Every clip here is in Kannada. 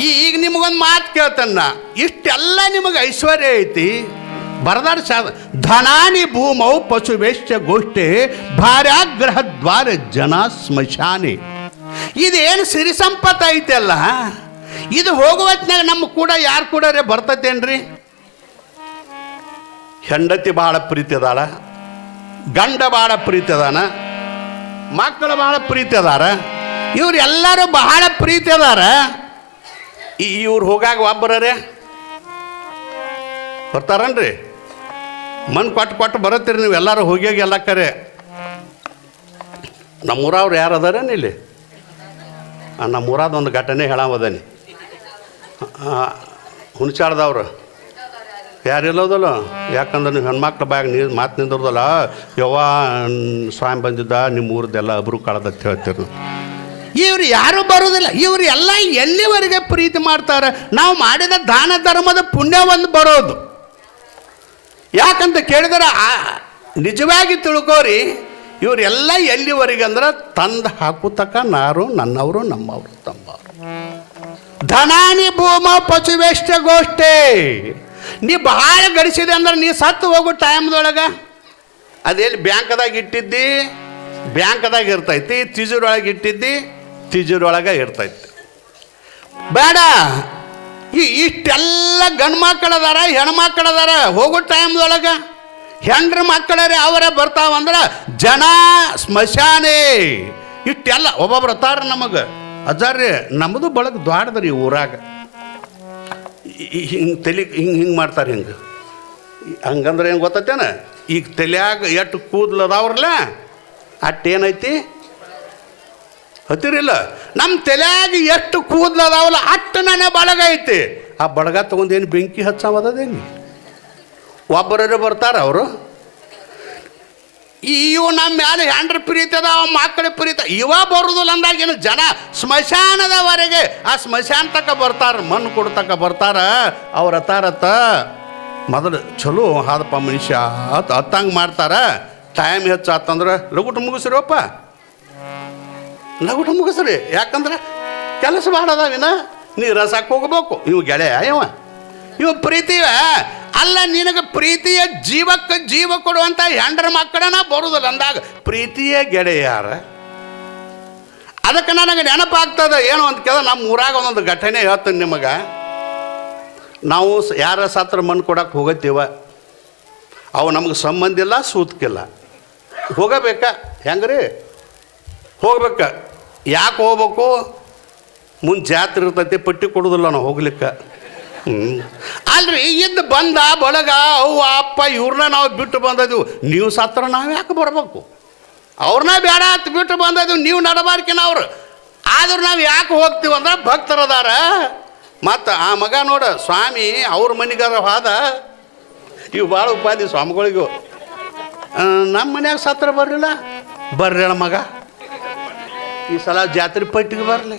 ಈಗ ನಿಮಗೊಂದು ಮಾತು ಕೇಳ್ತಾನ ಇಷ್ಟೆಲ್ಲ ನಿಮಗೆ ಐಶ್ವರ್ಯ ಐತಿ? ಬರದಾರ ಸಾಧ ಧನಾನಿ ಭೂಮೌ ಪಶುವೇಶ್ಯ ಗೋಷ್ಠಿ ಭಾರ್ಯಾಗ್ರಹ ದ್ವಾರ ಜನ ಸ್ಮಶಾನಿ. ಇದೇನು ಸಿರಿ ಸಂಪತ್ತು ಐತಲ್ಲ ಇದು ಹೋಗುವತ್ನಾಗ ನಮ್ಮ ಕೂಡ ಯಾರು ಕೂಡ ರೇ ಬರ್ತತೇನ್ರಿ? ಹೆಂಡತಿ ಭಾಳ ಪ್ರೀತಿ ಅದಾಳ, ಗಂಡ ಭಾಳ ಪ್ರೀತಿ ಅದಾನ, ಮಕ್ಕಳು ಭಾಳ ಪ್ರೀತಿ ಅದಾರ, ಇವ್ರು ಎಲ್ಲರೂ ಬಹಳ ಪ್ರೀತಿ ಅದಾರ. ಇವ್ರು ಹೋಗಾಗ ಒಬ್ಬರೇ ಬರ್ತಾರನ್ರಿ? ಮನ್ ಕೊಟ್ಟು ಕೊಟ್ಟು ಬರತ್ತೀರಿ ನೀವು ಎಲ್ಲರೂ ಹೋಗಿ ಎಲ್ಲ ಕರೆ. ನಮ್ಮೂರವ್ರು ಯಾರು ಅದಾರೇನು ಇಲ್ಲಿ? ನಮ್ಮೂರಾದ ಒಂದು ಘಟನೆ ಹೇಳಾವದನಿ. ಹುಣಚಾಡ್ದವ್ರು ಯಾರಿಲ್ಲೋದಲ್ಲ ಯಾಕಂದ್ರೆ ನೀವು ಹೆಣ್ಮಕ್ಳ ಬಾಯಾಗ ನೀರು ಮಾತು ನಿಂದಿರ್ದಲ್ಲ, ಯವ್ವ ನ್- ಸ್ವಾಮಿ ಬಂದಿದ್ದ ನಿಮ್ಮ ಊರದ್ದೆಲ್ಲ ಅಬ್ರು ಕಾಳದಂತ ಹೇಳ್ತೀರಿ ಇವ್ರು ಯಾರು ಬರೋದಿಲ್ಲ. ಇವರು ಎಲ್ಲ ಎಲ್ಲಿವರೆಗೆ ಪ್ರೀತಿ ಮಾಡ್ತಾರೆ? ನಾವು ಮಾಡಿದ ದಾನ ಧರ್ಮದ ಪುಣ್ಯ ಒಂದು ಬರೋದು. ಯಾಕಂತ ಕೇಳಿದ್ರೆ ನಿಜವಾಗಿ ತಿಳ್ಕೋರಿ, ಇವರೆಲ್ಲ ಎಲ್ಲಿವರೆಗೆ ಅಂದ್ರೆ ತಂದು ಹಾಕುತಕ್ಕ ನಾರು ನನ್ನವರು, ನಮ್ಮವರು, ತಮ್ಮವರು. ಧನಾನಿ ಭೂಮ ಪಶುವೇಷ್ಟ ಗೋಷ್ಠೆ ನೀ ಬಹಳ ಗಳಿಸಿದೆ ಅಂದ್ರೆ ನೀ ಸತ್ತು ಹೋಗೋ ಟೈಮ್ದೊಳಗೆ. ಅದೆಲ್ಲಿ ಬ್ಯಾಂಕ್ದಾಗ ಇಟ್ಟಿದ್ದಿ? ಬ್ಯಾಂಕ್ದಾಗ ಇರ್ತೈತಿ, ತಿಜುರೊಳಗೆ ಇಟ್ಟಿದ್ದಿ? ತಿಜೂರೊಳಗೆ ಇರ್ತೈತೆ. ಬೇಡ. ಈ ಇಷ್ಟೆಲ್ಲ ಗಂಡು ಮಕ್ಕಳದಾರ ಹೆಣ್ಮಕ್ಳದಾರ ಹೋಗೋ ಟೈಮ್ದೊಳಗೆ ಹೆಂಡ್ರ ಮಕ್ಕಳರೇ ಅವರೇ ಬರ್ತಾವಂದ್ರೆ ಜನ ಸ್ಮಶಾನೇ. ಇಷ್ಟೆಲ್ಲ ಒಬ್ಬೊಬ್ರು ಅತ್ತಾರ ನಮಗೆ. ಅಜ್ಜಾರ್ರಿ ನಮ್ಮದು ಬಳಗ ದ್ವಾಡದ್ರಿ ಊರಾಗ. ಹಿಂಗೆ ತಲೆ, ಹಿಂಗೆ ಹಿಂಗೆ ಮಾಡ್ತಾರೆ ಹಿಂಗೆ. ಹಂಗಂದ್ರೆ ಏನು ಗೊತ್ತೈತೇನ? ಈಗ ತಲೆಯಾಗ ಎಷ್ಟು ಕೂದಲು ಅದಾವ್ರಲ್ಲ, ಅಟ್ಟೇನೈತಿ? ಹತ್ತಿರಿಲ್ಲ. ನಮ್ಮ ತಲೆಯಾಗಿ ಎಷ್ಟು ಕೂದಲದಾವಲ್ಲ ಅಟ್ಟು ನನ್ನ ಬಳಗ ಐತಿ. ಆ ಬಳಗ ತೊಗೊಂಡೇನು ಬೆಂಕಿ ಹಚ್ಚಾವದೇನು ಒಬ್ಬರೇ ಬರ್ತಾರ ಅವರು. ಇವು ನಮ್ಮ ಮ್ಯಾಲೆ ಹ್ಯಾಂಡ್ರ ಪ್ರೀತಿ ಅವ ಮಕ್ಕಳ ಪ್ರೀತಿ. ಇವ ಬರುದಿಲ್ಲ ಅಂದಾಗ ಏನು ಜನ ಸ್ಮಶಾನದವರೆಗೆ ಆ ಸ್ಮಶಾನ ತಕ ಬರ್ತಾರ, ಮಣ್ಣು ಕೊಡ್ತಕ್ಕ ಬರ್ತಾರ. ಅವ್ರ ಅತಾರತ್ತ ಮೊದಲು ಚಲೋ ಹಾದಪ್ಪ ಮನುಷ್ಯ ಅತ್ ಹತ್ತಂಗೆ ಮಾಡ್ತಾರ. ಟೈಮ್ ಹೆಚ್ಚಾತಂದ್ರೆ ಲಗುಟ ಮುಗಿಸ್ರಪ್ಪ ಲಗುಟ ಮುಗಿಸ್ರಿ. ಯಾಕಂದ್ರೆ ಕೆಲಸ ಭಾಳ ಅದಾವಿನ ನೀ ರಸಕ್ಕೆ ಹೋಗ್ಬೇಕು. ಇವು ಗೆಳೆಯ, ಇವ. ಇವ ಪ್ರೀತಿವ. ಅಲ್ಲ, ನಿನಗೆ ಪ್ರೀತಿಯ ಜೀವಕ್ಕೆ ಜೀವ ಕೊಡುವಂಥ ಹೆಂಡ್ರ ಮಕ್ಕಳನ್ನ ಬರುವುದಿಲ್ಲ ಅಂದಾಗ ಪ್ರೀತಿಯ ಗೆಳೆಯಾರ ಅದಕ್ಕೆ ನನಗೆ ನೆನಪಾಗ್ತದೆ, ಏನು ಅಂತ ಕೇಳ ನಮ್ಮ ಊರಾಗ ಒಂದೊಂದು ಘಟನೆ ಹೇಳ್ತೀನಿ ನಿಮಗೆ. ನಾವು ಯಾರ ಸತ್ರ ಮಣ್ಣು ಕೊಡಕ್ಕೆ ಹೋಗತ್ತೀವ? ಅವು ನಮಗೆ ಸಂಬಂಧ ಇಲ್ಲ, ಸೂತ್ಕಿಲ್ಲ. ಹೋಗಬೇಕಾ? ಹೆಂಗ್ರಿ? ಹೋಗ್ಬೇಕ. ಯಾಕೆ ಹೋಗ್ಬೇಕು? ಮುಂದೆ ಜಾತ್ರೆ ಇರ್ತೈತೆ, ಪಟ್ಟಿ ಕೊಡೋದಿಲ್ಲ ನಾವು ಹೋಗ್ಲಿಕ್ಕೆ. ಅಲ್ರಿ ಇದ್ದು ಬಂದ, ಬಳಗ, ಅವ್ವ, ಅಪ್ಪ ಇವ್ರನ್ನ ನಾವು ಬಿಟ್ಟು ಬಂದದ್ದು. ನೀವು ಸತ್ರ ನಾವು ಯಾಕೆ ಬರಬೇಕು? ಅವ್ರನ್ನ ಬೇಡ ಅಂತ ಬಿಟ್ಟು ಬಂದದ್ದು ನೀವು ನಡಬಾರ್ಕಿನ ಅವ್ರು. ಆದ್ರೂ ನಾವು ಯಾಕೆ ಹೋಗ್ತೀವಿ ಅಂದ್ರೆ ಭಕ್ತರದಾರ. ಮತ್ತು ಆ ಮಗ ನೋಡ, ಸ್ವಾಮಿ, ಅವ್ರ ಮನೆಗಾರ ಹಾದ. ಇವು ಭಾಳ ಉಪಾಧಿ ಸ್ವಾಮಿಗಳಿಗೂ. ನಮ್ಮ ಮನ್ಯಾಗ ಸತ್ರ ಬರಲಿಲ್ಲ? ಬರ್ರಿ ಮಗ. ಈ ಸಲ ಜಾತ್ರೆ ಪಟ್ಟಿಗೆ ಬರಲಿ.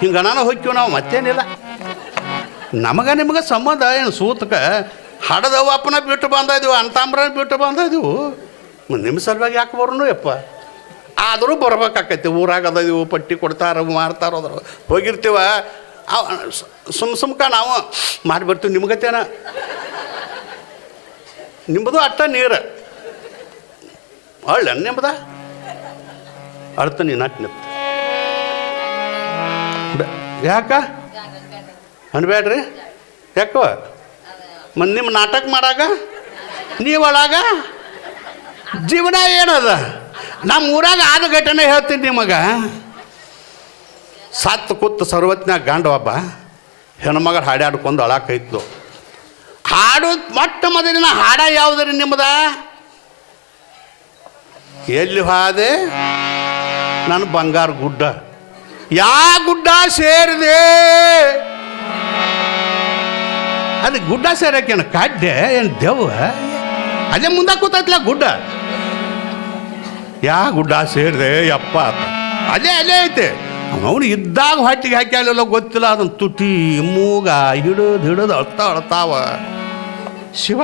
ಹಿಂಗೆ ನಾನು ಹೋಗ್ತೀವಿ ನಾವು, ಮತ್ತೇನಿಲ್ಲ. ನಮಗೆ ನಿಮಗೆ ಸಂಬಂಧ ಏನು ಸೂತಕ? ಹಡದವ ಅಪ್ಪನ ಬಿಟ್ಟು ಬಂದಿದ್ದೀವಿ ಅಂತಾಮ್ರ ಬಿಟ್ಟು ಬಂದಿದ್ದೀವು ನಿಮ್ಮ ಸಲುವಾಗಿ ಯಾಕೆ ಬರೋನು ಯಪ್ಪ? ಆದರೂ ಬರ್ಬೇಕಾಕೈತಿ, ಊರಾಗ ಅದಿವು ಪಟ್ಟಿ ಕೊಡ್ತಾರ ಮಾರ್ತಾರ ಅದ್ರ. ಹೋಗಿರ್ತೀವ? ಸುಮ್ ಸುಮ್ಕ ನಾವು ಮಾಡಿಬಿಡ್ತೀವಿ ನಿಮ್ಗತ್ತೇನ ನಿಮ್ಮದು ಅಟ್ಟ ನೀರು. ಅಳ್ಳ ನಿಮ್ಮದ ಅಳ್ತ ನೀನು ಅಟ್ ನಿಂತ ಯಾಕ? ಅನ್ಬೇಡ್ರಿ ಯಾಕೋ? ಮತ್ತು ನಿಮ್ಮ ನಾಟಕ ಮಾಡಾಗ? ನೀವಳಾಗ ಜೀವನ ಏನದ? ನಮ್ಮ ಊರಾಗ ಆದ ಘಟನೆ ಹೇಳ್ತೀನಿ ನಿಮಗೆ. ಸತ್ತು ಕೂತು ಸರ್ವತ್ನಾಗ ಗಂಡ ಒಬ್ಬ ಹೆಣ್ಮಗಳು ಹಾಡಾಡ್ಕೊಂಡು ಅಳಾಕೈತು ಹಾಡು ಮೊಟ್ಟ ಮೊದಲಿನ ಹಾಡ ಯಾವುದ್ರಿ ನಿಮ್ಮದ ಎಲ್ಲಿ ಹಾದೆ? ನನ್ನ ಬಂಗಾರ ಗುಡ್ಡ. ಯಾ ಗುಡ್ಡ ಸೇರಿದೆ? ಅದು ಗುಡ್ಡ ಸೇರಕ್ಕೇನು ಕಾಡ್ಡೆ, ಏನು ದೆವ್ವ? ಅದೇ ಮುಂದೆ ಕೂತೈತ್ಲ ಗುಡ್ಡ. ಯಾ ಗುಡ್ಡ ಸೇರಿದೆ, ಯಪ್ಪ. ಅದೇ ಅದೇ ಐತೆ. ಅವನು ಇದ್ದಾಗ ಹೊಟ್ಟಿಗೆ ಹಾಕ್ಯಾಲಿಲ್ಲ ಗೊತ್ತಿಲ್ಲ, ಅದನ್ನು ತುಟಿ ಮೂಗ ಹಿಡಿದು ಹಿಡಿದು ಅಳ್ತಾ ಅಳ್ತಾವ. ಶಿವ.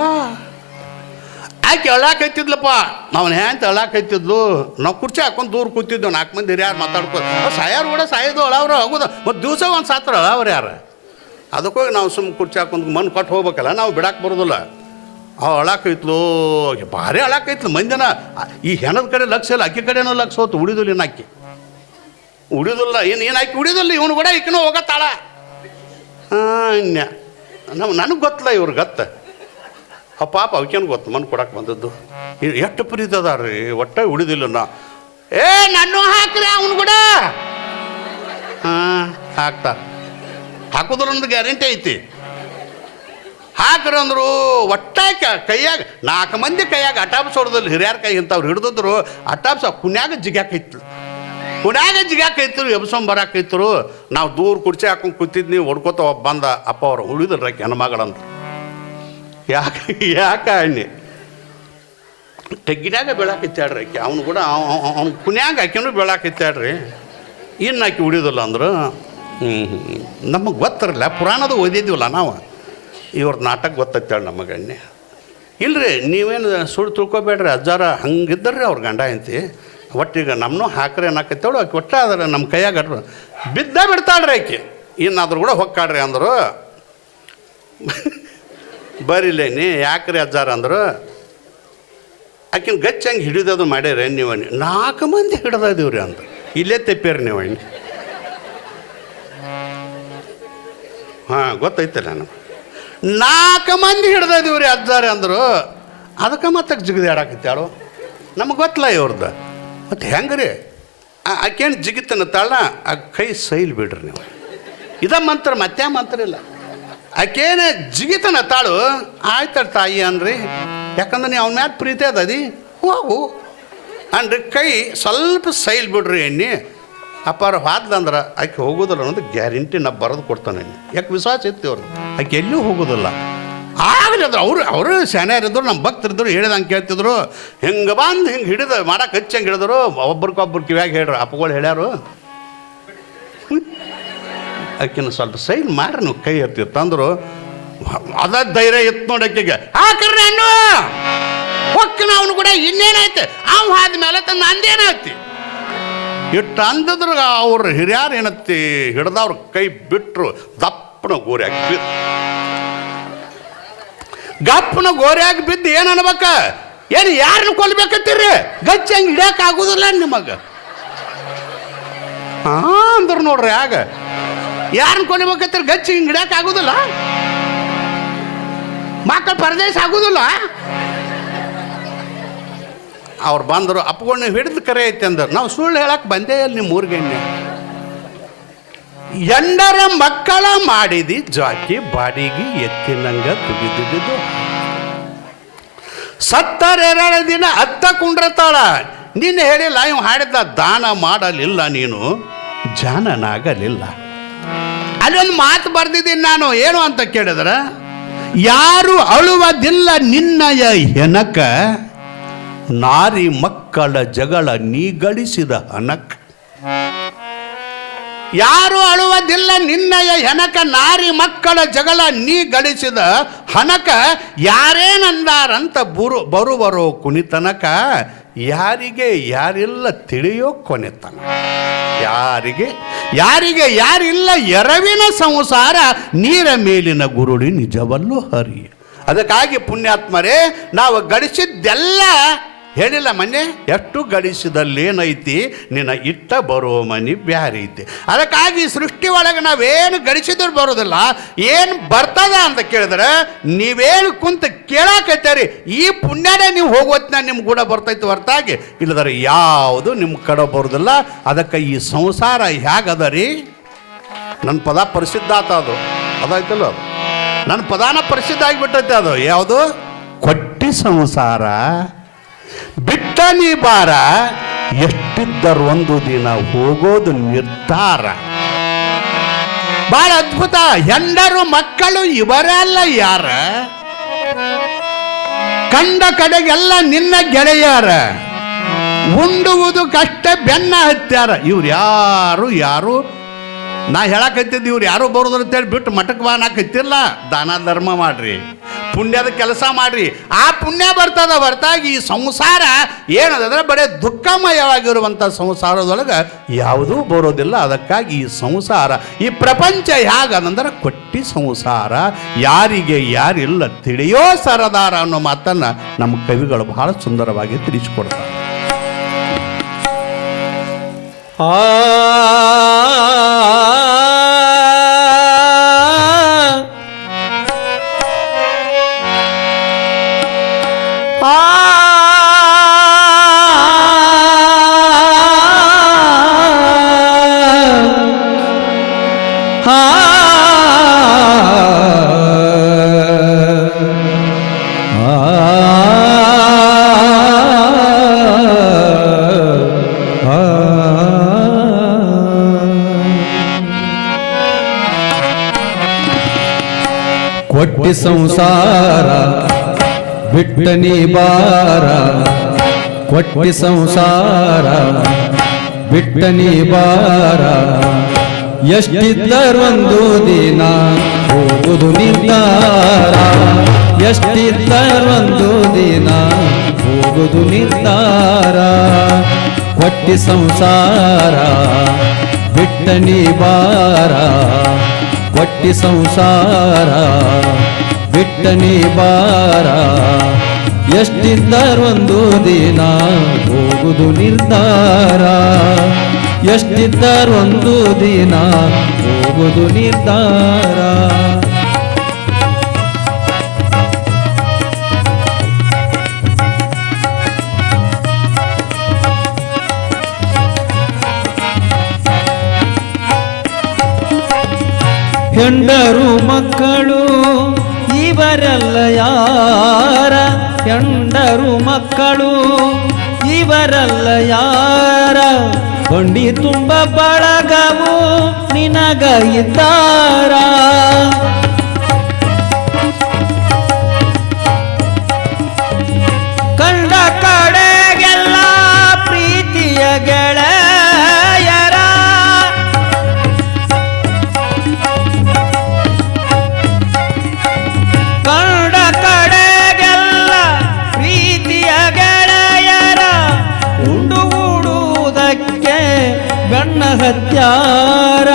ಆಕೆ ಅಳಾಕೈತಿದ್ಲಪ್ಪ ನಾವು ಹ್ಯಾಂತ ಅಳಾಕೈತಿದ್ಲು ನಾವು ಕುರ್ಚಿ ಹಾಕೊಂಡು ದೂರ ಕೂತಿದ್ದೆವು ನಾಲ್ಕು ಮಂದಿ ಯಾರು ಮಾತಾಡ್ಕೊ ಸಾಯಾರು ಕೂಡ ಸಾಯೋದು ಅಳವ್ರ ಹೋಗುದ. ಮತ್ತು ದಿವಸ ಒಂದು ಸಾತ್ರ ಅಳವ್ರು ಯಾರು? ಅದಕ್ಕೋಗಿ ನಾವು ಸುಮ್ಮನೆ ಕುರ್ಚಿ ಹಾಕೊಂಡು ಮನ್ ಕೊಟ್ಟು ಹೋಗ್ಬೇಕಲ್ಲ, ನಾವು ಬಿಡಕ್ಕೆ ಬರೋದಿಲ್ಲ. ಅವು ಅಳಾಕೈತ್ಲು ಭಾರಿ ಅಳಾಕೈತ್ಲು ಮಂದಿನ. ಈ ಹೆಣದ ಕಡೆ ಲಕ್ಷ ಇಲ್ಲ, ಅಕ್ಕಿ ಕಡೆನೂ ಲಕ್ಷ ಹೋತು, ಉಳಿದಿಲ್ಲ ಇನ್ನು ಅಕ್ಕಿ. ಉಳಿದಿಲ್ಲ ಏನು ಏನು ಆಕಿ ಉಳಿದಿಲ್ಲ, ಇವನು ಕೂಡ ಈಕಿನೂ ಹೋಗತ್ತಾಳ. ಹಾಂ, ಇನ್ಯ. ನಾವು ನನಗೆ ಗೊತ್ತಿಲ್ಲ ಇವ್ರಿಗೆ ಗತ್ತ ಆ ಪಾಪ ಅವಕೇನು ಗೊತ್ತು ಮನ್ ಕೊಡಕ್ಕೆ ಬಂದದ್ದು? ಎಷ್ಟು ಪ್ರೀತಿ ಅದ ರೀ ಒಟ್ಟ ಉಳಿದಿಲ್ಲ ನಾ. ಏ ನಾನು ಹಾಕ್ರಿ, ಅವನು ಕೂಡ ಹಾಂ ಹಾಕೋದ್ರ ಒಂದು ಗ್ಯಾರಂಟಿ ಐತಿ. ಹಾಕ್ರಂದ್ರು ಒಟ್ಟ ಕೈಯಾಗ, ನಾಲ್ಕು ಮಂದಿ ಕೈಯಾಗ ಅಟಾಪ್ಸ್ ಹೊಡೆದಲ್ಲಿ ಹಿರಿಯರ ಕೈ ಇಂಥವ್ರು ಹಿಡಿದಿದ್ರು, ಅಟಾಪ್ಸ್ ಕುನ್ಯಾಗ ಜಿಗ್ಯಾಕೈತ್ಲು ಕುನ್ಯಾಗ ಜಿಗ್ಯಾಕೈತ್ರು ಬರಾಕ ಇತ್ತು ನಾವು ದೂರ ಕುರ್ಚಿ ಹಾಕೊಂಡು ಕೂತಿದ್ನಿ ಹೊಡ್ಕೋತ ಒಬ್ಬ ಬಂದ ಅಪ್ಪ ಅವ್ರು ಉಳಿದ್ರೆ ಹೆಣ್ಮಗಳಂತ ಯಾಕೆ ಯಾಕೆ ಅಣ್ಣೆ? ತೆಗ್ಗಿನಾಗ ಬೆಳಾಕಿತ್ತಾಡ್ರಿ ಆಕೆ. ಅವನು ಕೂಡ ಅವ್ನು ಕುನ್ಯಾಗ ಆಕೆನೂ ಬೆಳಾಕಿತ್ತಾಡ್ರಿ ಏನು ಆಕೆ ಉಳಿಯೋದಿಲ್ಲ ಅಂದ್ರೆ. ನಮಗೆ ಗೊತ್ತಿರಲ್ಲ, ಪುರಾಣದ ಓದಿದ್ವಲ್ಲ ನಾವು. ಇವ್ರ ನಾಟಕ ಗೊತ್ತಾಗ್ತಾಳೆ ನಮಗೆ ಅಣ್ಣೆ. ಇಲ್ಲರಿ ನೀವೇನು ಸುಳ್ಳು ತಿಳ್ಕೊಬೇಡ್ರಿ, ಅಜ್ಜಾರ ಹಂಗಿದ್ದರ್ರಿ ಅವ್ರ ಗಂಡ ಐತಿ ಒಟ್ಟಿಗೆ ನಮ್ಮನ್ನು ಹಾಕ್ರಿ ಅನ್ನಕತ್ತೇಳು, ಆಕೆ ಒಟ್ಟ ಆದ್ರೆ ನಮ್ಮ ಕೈಯಾಗ ಬಿದ್ದ ಬಿಡ್ತಾಳ್ರಿ ಆಕೆ. ಇನ್ನಾದ್ರೂ ಕೂಡ ಹೊಕ್ಕಾಡ್ರಿ ಅಂದರು. ಬರಿಲೇ ನೀ ಯಾಕ್ರಿ ಅಜ್ಜಾರ ಅಂದರು? ಆಕಿನ ಗಚ್ಚ ಹಂಗೆ ಹಿಡಿದದು ಮಾಡ್ಯಾರ ನೀವು. ನಾಲ್ಕು ಮಂದಿ ಹಿಡ್ದದೀವ್ರಿ ಅಂತ ಇಲ್ಲೇ ತೆಪ್ಪ್ಯಾರ ನೀವು ಹಾಂ, ಗೊತ್ತೈತಲ್ಲ ನಾನು ನಾಲ್ಕು ಮಂದಿ ಹಿಡ್ದದೀವ್ರಿ ಅಜ್ಜಾರ ಅಂದರು. ಅದಕ್ಕೆ ಮತ್ತೆ ಜಿಗಿದಾಡಕತ್ತಾಳು ನಮಗೆ ಗೊತ್ತಲ್ಲ ಇವ್ರದ್ದು ಮತ್ತು ಹೆಂಗೆ ರೀ ಆಕೇನು ಜಿಗಿತನ ತಾಳ ಆ ಕೈ ಸೈಲ್ ಬಿಡ್ರಿ ನೀವು. ಇದ ಮಂತ್ರ ಮತ್ತೆ ಮಂತ್ರ ಇಲ್ಲ. ಆಕೇನ ಜಿಗಿತನ ತಾಳು. ಆಯ್ತಾಳ ತಾಯಿ ಅನ್ರಿ ಯಾಕಂದ್ರೆ ನೀವು ಅವ್ನ ಮ್ಯಾಲ ಪ್ರೀತಿ ಅದದಿ ಹೋಗು. ಅನ್ರಿ ಕೈ ಸ್ವಲ್ಪ ಸೈಲ್ ಬಿಡ್ರಿ ಎಣ್ಣೆ. ಅಪ್ಪಾರ ಹಾದ್ಲಂದ್ರೆ ಆಕೆ ಹೋಗೋದಿಲ್ಲ ಅನ್ನೋದು ಗ್ಯಾರಂಟಿ ನಾ ಬರೆದು ಕೊಡ್ತಾನೆ ಯಾಕೆ ವಿಶ್ವಾಸ ಇತ್ತು ಅವ್ರು ಆಕೆ ಎಲ್ಲೂ ಹೋಗೋದಿಲ್ಲ. ಆಗಲಿ ಅದು ಅವರು ಅವರು ಶಾನ್ಯಾರಿದ್ರು ನಮ್ಮ ಭಕ್ತರಿದ್ರು ಹೇಳಿದಂಗೆ ಕೇಳ್ತಿದ್ರು. ಹಿಂಗೆ ಬಂದು ಹಿಂಗೆ ಹಿಡಿದು ಮಾಡಕ್ಕೆ ಹಚ್ಚಂಗೆ ಹಿಡಿದ್ರು ಒಬ್ರಿಗೊಬ್ರು ಕಿವ್ಯಾಗ ಹೇಳ್ರು, ಅಪ್ಪಗಳು ಹೇಳ್ಯಾರು. ಆಕಿನ ಸ್ವಲ್ಪ ಸೈನ್ ಮಾಡ್ರಿ ನೀವು ಕೈ ಎತ್ತಿ ತಂದ್ರು, ಅದ ಧೈರ್ಯ ಇತ್ತು ನೋಡಿ ಆಕೆಗೆ. ಹಾಕ್ರಿ ನಾನು ಹೊಕ್ಕನ ಅವನು ಕೂಡ ಇನ್ನೇನಾಯ್ತು ಅವ್ ಆದ ಮೇಲೆ ತನ್ನ ಅಂದೇನಾಯ್ತಿ ಇಟ್ಟು ಅಂದಿದ್ರು ಅವ್ರ ಹಿರಿಯರು ಏನತ್ತಿ, ಹಿಡ್ದವ್ರ ಕೈ ಬಿಟ್ರು, ದಪ್ಪನ ಗೋರಿಯಾಗಿ ಬಿದ್ದು. ಗಪ್ಪನ ಗೋರಿಯಾಗಿ ಬಿದ್ದು ಏನು ಅನ್ಬೇಕ? ಏನು ಯಾರನ್ನು ಕೊಲ್ಬೇಕತ್ತೀರಿ? ಗಚ್ಚ ಹಂಗೆ ಹಿಡಿಯಕ್ಕೆ ಆಗುದಿಲ್ಲ ನಿಮಗೆ. ಹಾ ಅಂದ್ರು ನೋಡ್ರಿ ಆಗ. ಯಾರನ್ನ ಹೋಗತ್ತಾರೆ ಗಚ್ಚಿ ಹಿಂಗೆ ಇಡಕ್ಕೆ ಆಗೋದಿಲ್ಲ? ಮಕ್ಕಳ ಪರದೇಶ ಆಗೋದಿಲ್ಲ? ಅವ್ರು ಬಂದರು, ಅಪ್ಪಗೊಂಡು ಹಿಡಿದು ಕರೆ ಐತೆ ಅಂದರು. ನಾವು ಸುಳ್ಳು ಹೇಳಕ್ಕೆ ಬಂದೇ ಇಲ್ಲ ನಿಮ್ಮ ಊರಿಗೆ ಎಂಡರ ಮಕ್ಕಳ ಮಾಡಿದಿ ಜಾಕಿ ಬಾಡಿಗೆ ಎತ್ತಿನಂಗ ತುಗಿದುಗಿದು ಸತ್ತರೆರಡು ದಿನ ಅತ್ತ ಕುಂಡ್ರತಾಳ. ನಿನ್ನೆ ಹೇಳಿಲ್ಲ, ಇವ್ ಹಾಡಿದ್ದ ದಾನ ಮಾಡಲಿಲ್ಲ ನೀನು, ಜಾನನಾಗಲಿಲ್ಲ. ಅಲ್ಲೊಂದು ಮಾತು ಬರ್ದಿದ್ದೀನಿ ನಾನು. ಏನು ಅಂತ ಕೇಳಿದ್ರೆ, ಯಾರು ಅಳುವುದಿಲ್ಲ ನಿನ್ನಯ ಹೆನಕ ನಾರಿ ಮಕ್ಕಳ ಜಗಳ ನೀ ಗಳಿಸಿದ ಹನಕ ಯಾರು ಅಳುವುದಿಲ್ಲ ನಿನ್ನಯ ಹೆನಕ ನಾರಿ ಮಕ್ಕಳ ಜಗಳ ನೀ ಗಳಿಸಿದ ಹನಕ ಯಾರೇನಂದಾರಂತ ಬರು ಬರುವರೋ ಕುಣಿತನಕ ಯಾರಿಗೆ ಯಾರಿಲ್ಲ ತಿಳಿಯೋ ಕೊನೆತನ. ಯಾರಿಗೆ ಯಾರಿಗೆ ಯಾರಿಲ್ಲ ಎರವಿನ ಸಂಸಾರ, ನೀರ ಮೇಲಿನ ಗುರುಳಿ ನಿಜವಲ್ಲೂ ಹರಿ ಅದಕ್ಕಾಗಿ ಪುಣ್ಯಾತ್ಮರೇ, ನಾವು ಗಳಿಸಿದ್ದೆಲ್ಲ ಹೇಳಿಲ್ಲ ಮೊನ್ನೆ? ಎಷ್ಟು ಗಳಿಸಿದಲ್ಲೇನೈತಿ ನಿನ್ನ ಇಟ್ಟ ಬರೋ ಮನಿ ಐತಿ ಅದಕ್ಕಾಗಿ ಸೃಷ್ಟಿ ಒಳಗೆ ನಾವೇನು ಗಳಿಸಿದ್ರು ಬರೋದಿಲ್ಲ, ಏನು ಬರ್ತದ ಅಂತ ಕೇಳಿದ್ರೆ, ನೀವೇನು ಕುಂತ ಕೇಳಾಕತ್ತೀರಿ, ಈ ಪುಣ್ಯನೇ ನೀವು ಹೋಗೋತ್ನ ನಿಮ್ಮ ಕೂಡ ಬರ್ತೈತಿ ಹೊರತಾಗಿ. ಇಲ್ಲದ್ರೆ ಯಾವುದು ನಿಮ್ಮ ಕಡೆ ಬರೋದಿಲ್ಲ, ಅದಕ್ಕೆ ಈ ಸಂಸಾರ ಹೇಗದ ರೀ ನನ್ನ ಪದ ಪ್ರಸಿದ್ಧ ಆತ ಅದು. ಅದಾಯ್ತಲ್ಲ ಅದು. ನನ್ನ ಪದಾನ ಪ್ರಸಿದ್ಧ ಆಗಿಬಿಟ್ಟೈತೆ ಅದು. ಯಾವುದು? ಕೊಟ್ಟಿ ಸಂಸಾರ. ಬಿಟ್ಟ ನೀ ಬಾರ, ಎಷ್ಟಿದ್ದರು ಒಂದು ದಿನ ಹೋಗೋದು ನಿರ್ಧಾರ. ಬಹಳ ಅದ್ಭುತ. ಹೆಂಡರು ಮಕ್ಕಳು ಇವರೆಲ್ಲ ಯಾರ? ಕಂಡ ಕಡೆಗೆಲ್ಲ ನಿನ್ನ ಗೆಳೆಯರ. ಉಂಡುವುದು ಕಷ್ಟ, ಬೆನ್ನ ಹತ್ಯಾರ. ಇವ್ರು ಯಾರು ಯಾರು? ನಾ ಹೇಳಕತ್ತಿದ್ದು ಇವ್ರು ಯಾರು ಬರೋದ್ರ ಅಂತೇಳಿ ಬಿಟ್ಟು ಮಠಕ್ಕೆ ಬಾ ನಾಕತ್ತಿಲ್ಲ ದಾನ ಧರ್ಮ ಮಾಡ್ರಿ. ಪುಣ್ಯದ ಕೆಲಸ ಮಾಡ್ರಿ. ಆ ಪುಣ್ಯ ಬರ್ತದ ಹೊರತಾಗಿ ಈ ಸಂಸಾರ ಏನದಂದ್ರೆ ಬರೀ ದುಃಖಮಯವಾಗಿರುವಂಥ ಸಂಸಾರದೊಳಗೆ ಯಾವುದೂ ಬರೋದಿಲ್ಲ. ಅದಕ್ಕಾಗಿ ಈ ಸಂಸಾರ, ಈ ಪ್ರಪಂಚ ಹೇಗದಂದ್ರೆ ಕೊಟ್ಟಿ ಸಂಸಾರ. ಯಾರಿಗೆ ಯಾರಿಲ್ಲ ತಿಳಿಯೋ ಸರದಾರ ಅನ್ನೋ ಮಾತನ್ನು ನಮ್ಮ ಕವಿಗಳು ಬಹಳ ಸುಂದರವಾಗಿ ತಿಳಿಸಿಕೊಡ್ತಾರೆ. ಆ ಕೊಟ್ಟಿ ಸಂಸಾರ, ಬಿಟ್ಟನಿ ಬಾರ ಕೊಟ್ಟಿ ಸಂಸಾರ, ಬಿಟ್ಟನಿ ಬಾರ ಎಷ್ಟಿದ್ದರೊಂದು ದಿನ ಹೋಗುದು ನಿಂತಾರ ಎಷ್ಟಿದ್ದರೊಂದು ದಿನ ಹೋಗುದು ನಿಂತಾರ ಕೊಟ್ಟಿ ಸಂಸಾರ, ಬಿಟ್ಟನಿ ಬಾರ ಕೊಟ್ಟಿ ಸಂಸಾರ ಬಿಟ್ಟನಿ ಬಾರ ಎಷ್ಟಿದ್ದರೊಂದು ದಿನ ಹೋಗುದು ನಿರ್ಧಾರ. ಎಷ್ಟಿದ್ದರೊಂದು ದಿನ ಹೋಗುದು ನಿರ್ಧಾರ. ಹೆಂಡರು ಮಕ್ಕಳು ಇವರೆಲ್ಲ ಯಾರ? ಗಂಡರು ಮಕ್ಕಳು ಇವರೆಲ್ಲ ಯಾರ? ಬಂಡಿ ತುಂಬ ಬಳಗವು ನಿನಗ ಹತ್ಯಾರ.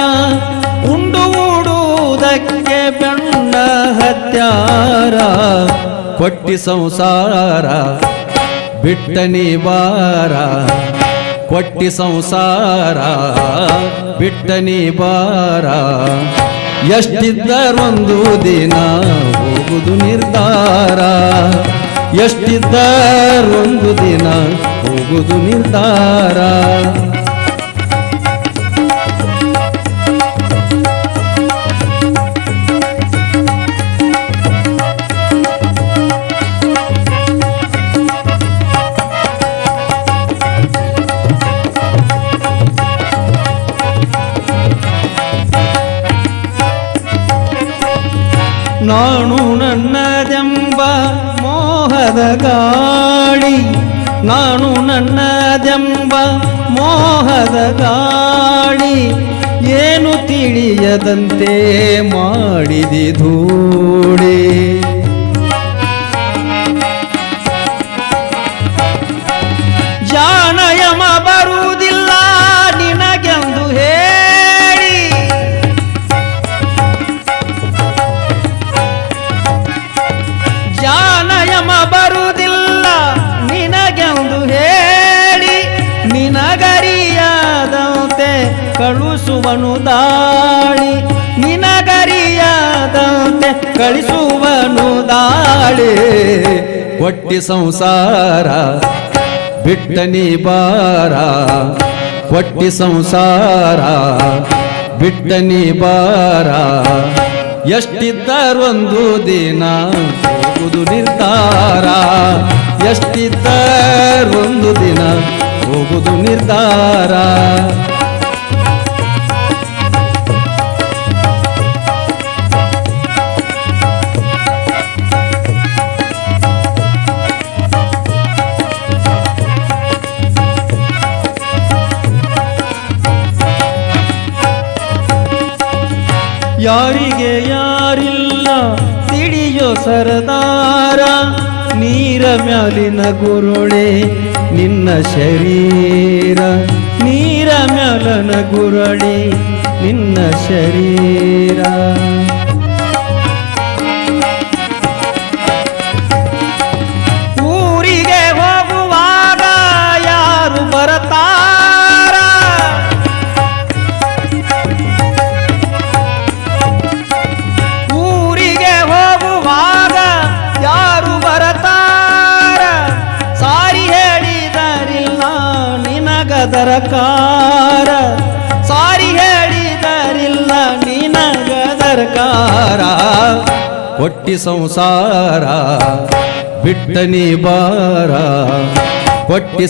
ಉಂಡು ಉಡುವುದಕ್ಕೆ ಬೆಣ್ಣ ಹತ್ಯಾರ. ಕೊಟ್ಟಿ ಸಂಸಾರ ಬಿಟ್ಟನಿ ಬಾರ ಕೊಟ್ಟಿ ಸಂಸಾರ ಬಿಟ್ಟನಿ ಬಾರ ಎಷ್ಟಿದ್ದರೊಂದು ದಿನ ಹೋಗುದು ನಿರ್ಧಾರ. ಎಷ್ಟಿದ್ದರೊಂದು ದಿನ ಹೋಗುದು ನಿರ್ಧಾರ. ನಾನು ನನ್ನದೆಂಬ ಮೋಹದ ಗಾಳಿ. ನಾನು ನನ್ನದೆಂಬ ಮೋಹದ ಗಾಳಿ. ಏನು ತಿಳಿಯದಂತೆ ಮಾಡಿದಿ ಧೂಳಿ. ಕೊಟ್ಟಿ ಸಂಸಾರ, ಬಿಟ್ಟನಿ ಬಾರ ಕೊಟ್ಟಿ ಸಂಸಾರ, ಬಿಟ್ಟನಿ ಬಾರ ಎಷ್ಟಿದ್ದರೊಂದು ದಿನ ಹೋಗುದು ನಿರ್ಧಾರ. ಎಷ್ಟಿದ್ದರೊಂದು ದಿನ ಹೋಗುದು ನಿರ್ಧಾರ. ಯಾರಿಗೆ ಯಾರಿಲ್ಲ ಸಿಡಿಯೋ ಸರದಾರ ನೀರ ಮ್ಯಾಲಿನ ಗುರುಳೆ ನಿನ್ನ ಶರೀರ. ನೀರ ಮ್ಯಾಲನ ಗುರುಳೆ ನಿನ್ನ ಶರೀರ. ಹೊಟ್ಟಿ ಸಂಸಾರ ಬಿಟ್ಟನಿ ಬಾರ. ಹೊಟ್ಟಿ